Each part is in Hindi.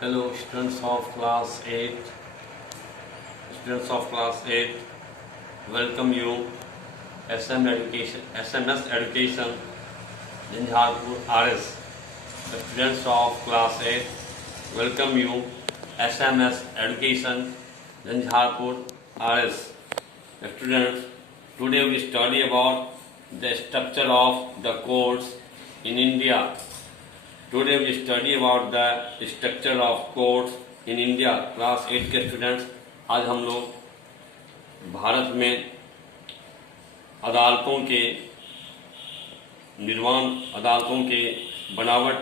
Hello, students of class 8. Students of class 8, welcome you. SMS Education, Jhanjharpur RS. The students of class 8, welcome you. SMS Education, Jhanjharpur RS. The students, today we study about the structure of the courts in India. Today we study about the structure of courts in India. Class 8 के स्टूडेंट्स, आज हम लोग भारत में अदालतों के निर्माण, अदालतों के बनावट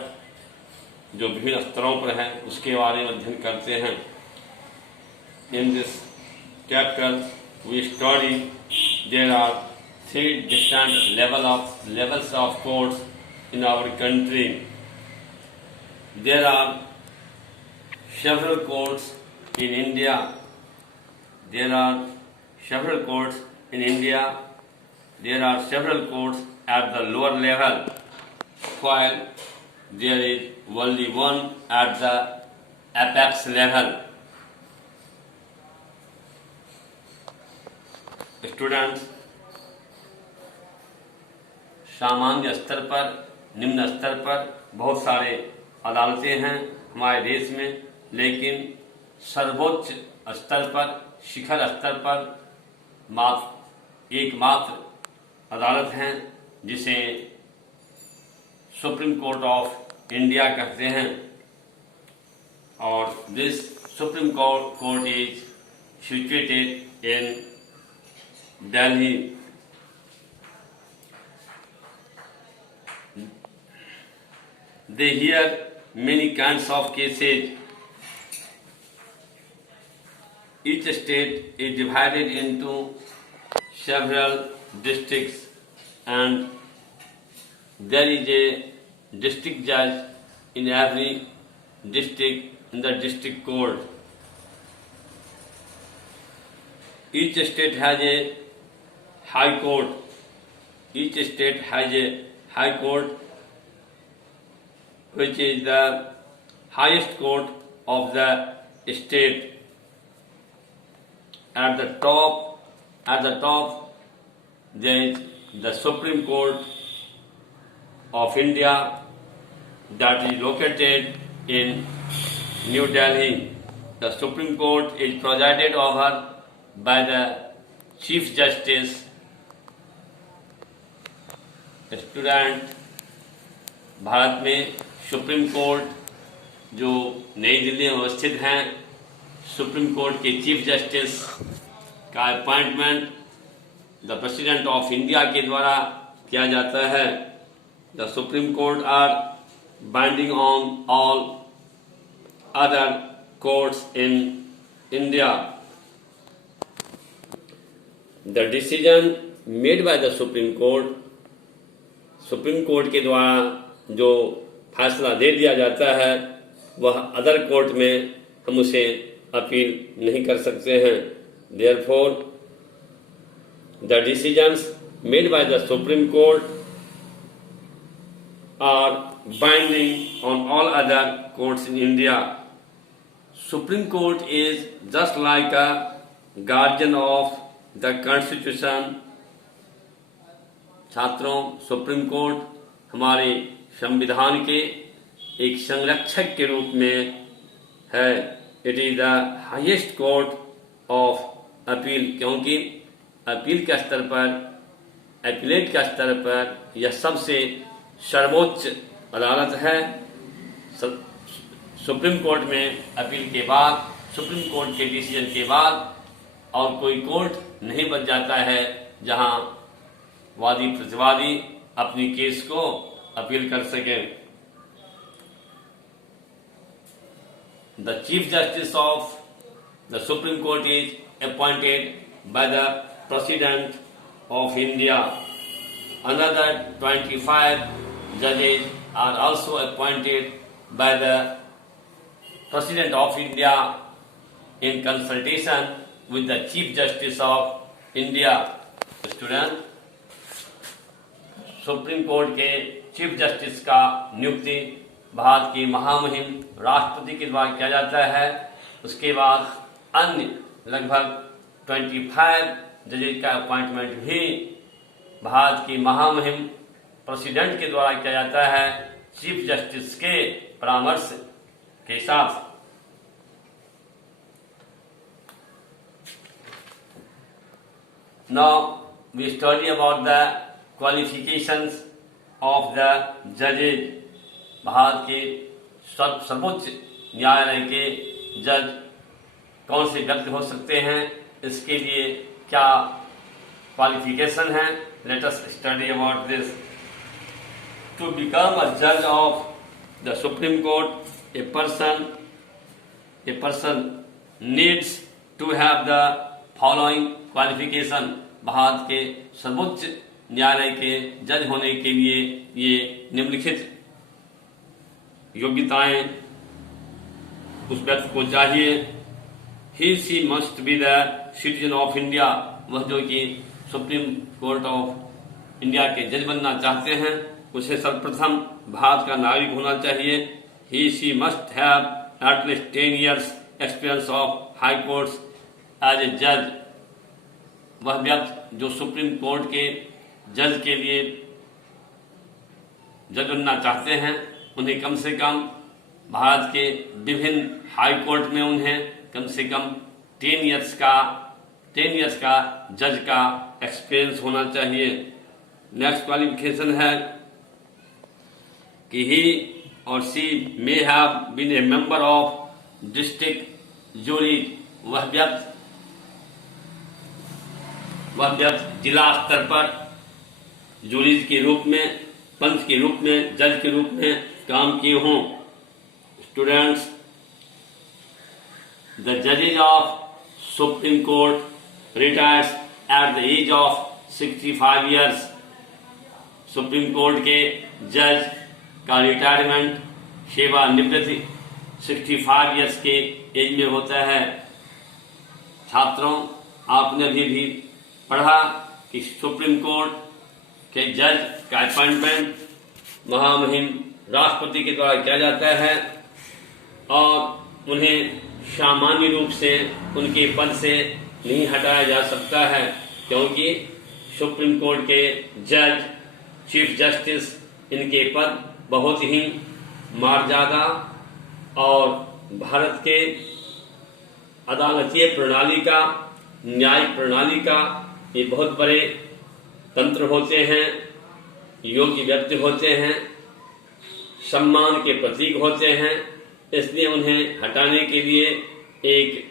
जो विभिन्न स्तरों पर है उसके बारे में अध्ययन करते हैं. In this chapter we study there are three different levels of courts in our country. There are several courts in India. There are several courts in India. There are several courts at the lower level, while there is only one at the apex level. Students, सामान्य स्तर पर, निम्न स्तर पर बहुत सारे अदालतें हैं हमारे देश में, लेकिन सर्वोच्च स्तर पर, शिखर स्तर पर एकमात्र अदालत है जिसे सुप्रीम कोर्ट ऑफ इंडिया कहते हैं. और this supreme court is situated in Delhi. They hear many kinds of cases. Each state is divided into several districts, and there is a district judge in every district in the district court. Each state has a high court. Each state has a high court, which is the highest court of the state. At the top, there is the Supreme Court of India that is located in New Delhi. The Supreme Court is presided over by the Chief Justice. Student, Bharat में सुप्रीम कोर्ट जो नई दिल्ली में अवस्थित हैं, सुप्रीम कोर्ट के चीफ जस्टिस का appointment the president of India के द्वारा किया जाता है. The supreme court are binding on all other courts in India. The decision made by the supreme court के द्वारा जो फैसला दे दिया जाता है वह अदर कोर्ट में हम उसे अपील नहीं कर सकते हैं. Therefore the decisions made by the supreme court are binding on all other courts in India. Supreme court is just like a guardian of the constitution. छात्रों, सुप्रीम कोर्ट हमारे संविधान के एक संरक्षक के रूप में है. It is the highest court of appeal, क्योंकि अपील के स्तर पर, अपीलेट के स्तर पर यह सबसे सर्वोच्च अदालत है. सुप्रीम कोर्ट में अपील के बाद, सुप्रीम कोर्ट के डिसीजन के बाद और कोई कोर्ट नहीं बच जाता है जहां वादी प्रतिवादी अपनी केस को अपील कर सके. The chief justice of the supreme court is appointed by the president of India. Another 25 judges are also appointed by the President of India in consultation with the Chief Justice of India. Student, supreme court के चीफ जस्टिस का नियुक्ति भारत की महामहिम राष्ट्रपति के द्वारा किया जाता है। उसके बाद अन्य लगभग 25 जजेज का अपॉइंटमेंट भी भारत की महामहिम प्रेसिडेंट के द्वारा किया जाता है, चीफ जस्टिस के परामर्श के साथ। Now we study about the qualifications of the judges। Bharat के सर्वोच्च न्यायालय के जज कौन से व्यक्ति हो सकते हैं, इसके लिए क्या क्वालिफिकेशन है। Let us study about this. To become a जज of the supreme court, a person needs to have the following qualification. Bharat के सर्वोच्च न्यायालय के जज होने के लिए ये निम्नलिखित योग्यताएं उस व्यक्ति को चाहिए। He she must be the citizen of India. वह जो कि सुप्रीम कोर्ट ऑफ इंडिया के जज बनना चाहते हैं, उसे सर्वप्रथम भारत का नागरिक होना चाहिए। He she must have at least 10 years experience of high courts as a जज। वह व्यक्ति जो सुप्रीम कोर्ट के जज के लिए जज बनना चाहते हैं, उन्हें कम से कम भारत के विभिन्न हाई कोर्ट में उन्हें कम से कम 10 years का जज का एक्सपीरियंस होना चाहिए। नेक्स्ट क्वालिफिकेशन है कि he or she may have been a member of district jury. वह व्यक्ति जिला स्तर पर जूरी के रूप में, पंच के रूप में, जज के रूप में काम किए हों। स्टूडेंट्स, द जजेज of supreme court retires at the age of 65 years। Supreme court के जज का रिटायरमेंट, सेवानिवृत्ति 65 years के एज में होता है। छात्रों, आपने अभी भी पढ़ा कि सुप्रीम कोर्ट के जज का अपॉइंटमेंट महामहिम राष्ट्रपति के द्वारा किया जाता है और उन्हें सामान्य रूप से उनके पद से नहीं हटाया जा सकता है, क्योंकि सुप्रीम कोर्ट के जज, चीफ जस्टिस, इनके पद बहुत ही मर्यादा और भारत के अदालतीय प्रणाली का, न्यायिक प्रणाली का ये बहुत बड़े तंत्र होते हैं, योग्य व्यक्ति होते हैं, सम्मान के प्रतीक होते हैं। इसलिए उन्हें हटाने के लिए एक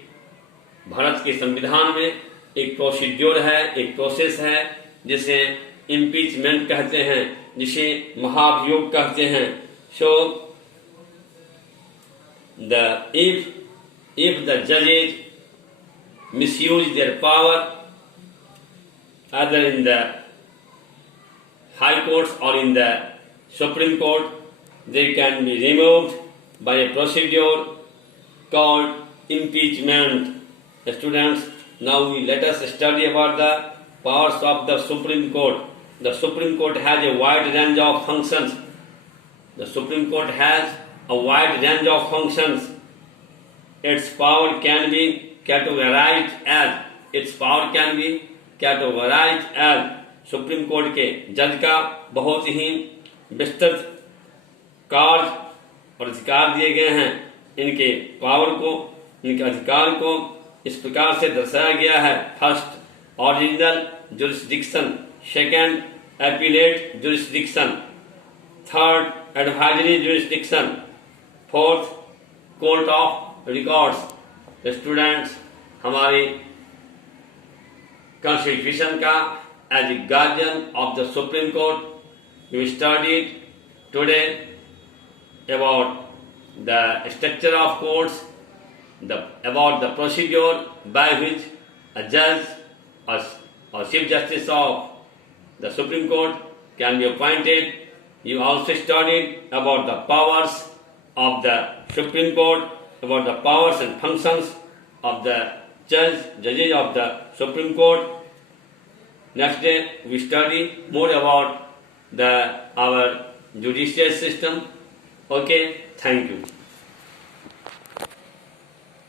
भारत के संविधान में एक प्रोसीड्योर है, एक प्रोसेस है, जिसे इम्पीचमेंट कहते हैं, जिसे महाभियोग कहते हैं। सो if the judges misuse their power either in the high courts or in the Supreme Court, they can be removed by a procedure called impeachment. Students, now let us study about the powers of the Supreme Court. The Supreme Court has a wide range of functions. The Supreme Court has a wide range of functions. Its power can be categorized as supreme court के जज का बहुत ही विस्तृत कार्य और अधिकार दिए गए हैं। इनके पावर को, इनके अधिकार को इस प्रकार से दर्शाया गया है। First, original jurisdiction. Second, appellate jurisdiction. Third, advisory jurisdiction. Fourth, court of records. Students, हमारी कॉन्स्टिट्यूशन का as a guardian of the Supreme Court, we studied today about the structure of courts, about the procedure by which a judge or Chief Justice of the Supreme Court can be appointed. You also studied about the powers of the Supreme Court, about the powers and functions of the judges of the Supreme Court. Next day we study more about our judicial system, Okay, thank you.